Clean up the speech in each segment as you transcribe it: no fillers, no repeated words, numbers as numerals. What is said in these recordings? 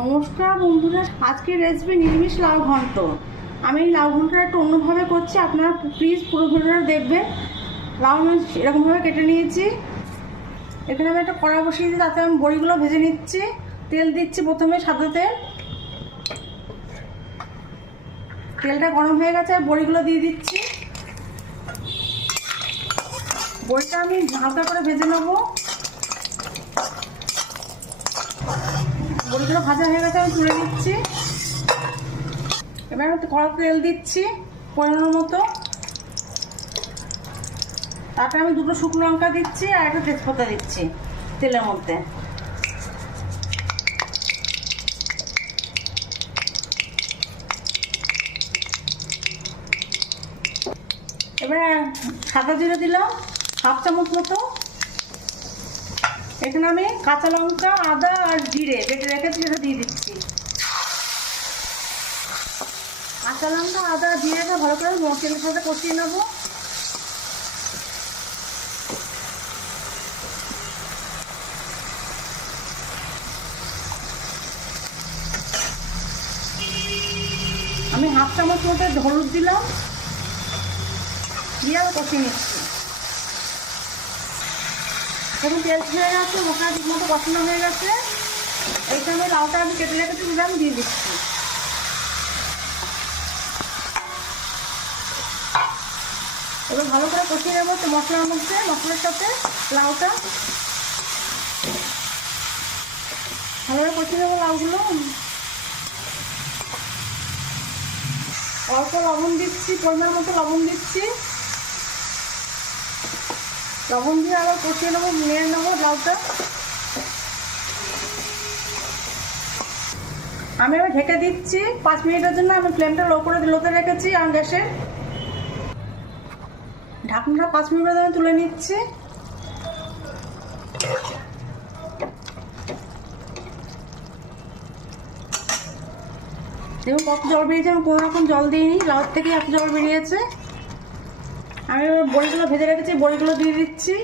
নমস্কার বন্ধুরা, আজকের রেসিপি নিরামিষ লাউ ঘন্ট। আমি এই লাউ ঘন্টটা একটু অন্যভাবে করছি, আপনারা প্লিজ পুরো ভিডিওটা দেখবেন। লাউ আমি এরকমভাবে কেটে নিয়েছি। এখানে আমি একটা কড়া বসিয়ে দিই, তাতে আমি বড়িগুলো ভেজে নিচ্ছি। তেল দিচ্ছি প্রথমে, সাদা তেল। তেলটা গরম হয়ে গেছে, আর বড়িগুলো দিয়ে দিচ্ছি। বড়িটা আমি হালকা করে ভেজে নেবো। বড়িগুলো ভাজা হয়ে গেছে, আমি তুলে নিচ্ছি। এবার কড়া তেল দিচ্ছি পরিমাণ মতো। তারপরে আমি দুটো শুকনো লঙ্কা দিচ্ছি আর একটা তেজপাতা দিচ্ছি তেলের মধ্যে। এবার সাদা জিরে দিলাম হাফ চামচ মতো। এখানে আমি কাঁচা লঙ্কা, আদা আর জিরে বেটে রেখেছি, সেটা দিয়ে দিচ্ছি। কাঁচা লঙ্কা, আদা, জিরেটা ভালো করে মশলার সাথে কষিয়ে নেবো। আমি হাফ চামচ মতো হলুদ দিলাম, দিয়ে আবার কষিয়ে নিচ্ছি। দেখুন তেল ছেড়ে গেছে, মশলা ঠিক মতো কষানো হয়ে গেছে। এই সময় লাউটা আমি কেটে রেখেছি, সেটা আমি দিয়ে দিচ্ছি। এবার ভালো করে কষিয়ে নেবো তো মশলার মধ্যে, মশলার সাথে লাউটা ভালো করে কষিয়ে নেবো লাউগুলো। অল্প লবণ দিচ্ছি, পরিমাণ মতো লবণ দিচ্ছি। লবণ দিয়ে আবার কষিয়ে নেবো, নেড়ে নেবো লাউটা। আমি এবার ঢেকে দিচ্ছি 5 মিনিটের জন্য। আমি ফ্লেমটা লোতে রেখেছি আর গ্যাসে। ঢাকনাটা 5 মিনিটের জন্য তুলে নিচ্ছি। দেখুন কত জল বেরিয়েছে, আমি কোনো রকম জল দিইনি, লাউর থেকে এত জল বেরিয়েছে। আমি বড়িগুলো ভেজে রেখেছি, বড়িগুলো দিয়ে দিচ্ছি।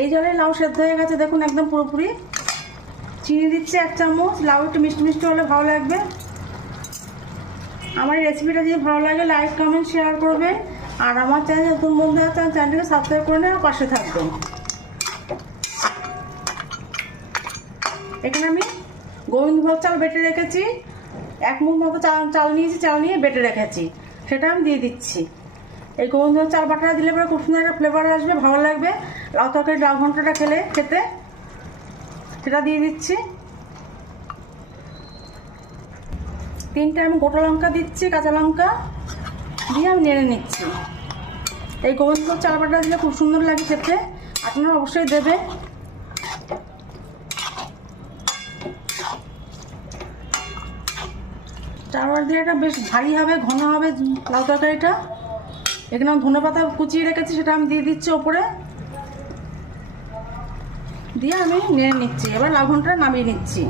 এই জলে লাউ সেদ্ধ হয়ে গেছে, দেখুন একদম পুরোপুরি। চিনি দিচ্ছি 1 চামচ, লাউ একটু মিষ্টি মিষ্টি হলে ভালো লাগবে। আমার এই রেসিপিটা যদি ভালো লাগে লাইক, কমেন্ট, শেয়ার করবেন। আর আমার চ্যানেল নতুন বন্ধু আছে, চ্যানেলটিকে সাবস্ক্রাইব করে নিয়ে পাশে থাকবেন। এখানে আমি গোবিন্দভোগ চাল বেটে রেখেছি, 1 মুঠ মতো চাল নিয়েছি, চাল নিয়ে বেটে রেখেছি, সেটা আমি দিয়ে দিচ্ছি। এই গোবিন্দভোগ চাল বাটাটা দিলে পরে খুব সুন্দর একটা ফ্লেভার আসবে, ভালো লাগবে লাউ তরকারি, লাউ ঘন্টটা খেতে। সেটা দিয়ে দিচ্ছি। 3টে আমি গোটা লঙ্কা দিচ্ছি, কাঁচা লঙ্কা দিয়ে আমি নেড়ে নিচ্ছি। এই গোবিন্দভোগ চাল বাটা দিলে খুব সুন্দর লাগে খেতে, আপনারা অবশ্যই দেবে। চাল দিয়ে এটা বেশ ভারী হবে, ঘন হবে লাউ তরকারিটা। এখানে আমি ধনেপাতা কুচিয়ে রেখেছি, সেটা আমি দিয়ে দিচ্ছি ওপরে, দিয়ে আমি নেড়ে নিচ্ছি। এবার লাউ ঘন্টটা নামিয়ে নিচ্ছি।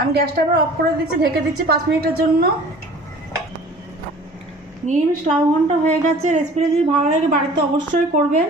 আমি গ্যাসটা এবার অফ করে দিচ্ছি, ঢেকে দিচ্ছি 5 মিনিটের জন্য। নিরামিষ লাউ ঘন্ট হয়ে গেছে। রেসিপিটা যদি ভালো লাগে বাড়িতে অবশ্যই করবেন।